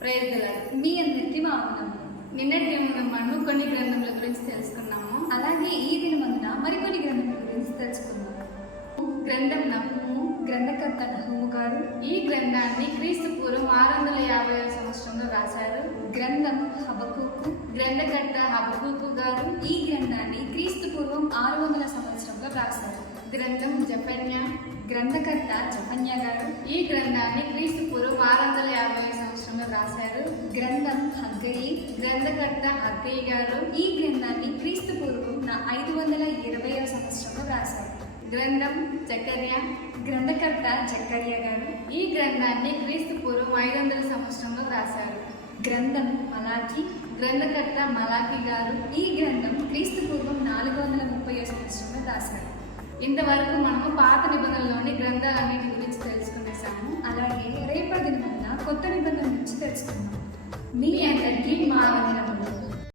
ప్రయత్నాలు మీ అందరికీ మా వందనములు. నిన్నటి మనం కొన్ని గ్రంథముల గురించి తెలుసుకున్నాము. అలాగే ఈ దినమందున మరికొన్ని గ్రంథముల గురించి తెలుసుకున్నాము. గ్రంథం నహూము, గ్రంథకర్త నహూము గారు ఈ గ్రంథాన్ని క్రీస్తు పూర్వం 650 సంవత్సరంలో రాశారు. గ్రంథం హబక్కూకు, గ్రంథకర్త హబక్కూకు గారు ఈ గ్రంథాన్ని క్రీస్తు పూర్వం 600 సంవత్సరంలో రాశారు. గ్రంథం జెఫన్యా, గ్రంథకర్త జెఫన్య గారు ఈ గ్రంథాన్ని క్రీస్తు పూర్వం 650 సంవత్సరంలో రాశారు. గ్రంథం హగ్గయి, గ్రంథకర్త హగ్గయి గారు ఈ గ్రంథాన్ని క్రీస్తు పూర్వం 520 సంవత్సరంలో రాశారు. గ్రంథం జకర్యా, గ్రంథకర్త జకర్య గారు ఈ గ్రంథాన్ని క్రీస్తు పూర్వం 500 సంవత్సరంలో రాశారు. గ్రంథం మలాకి, గ్రంథకర్త మలాకి గారు ఈ గ్రంథం క్రీస్తు పూర్వం 430 సంవత్సరంలో రాశారు. ఇంతవరకు మనము పాత నిబంధనలోని గ్రంథాలన్నిటి గురించి తెలుసుకునేసాము. అలాగే రేపటి దినమున కొత్త నిబంధన నుంచి తెలుసుకుందాం. మీ అందరికీ మా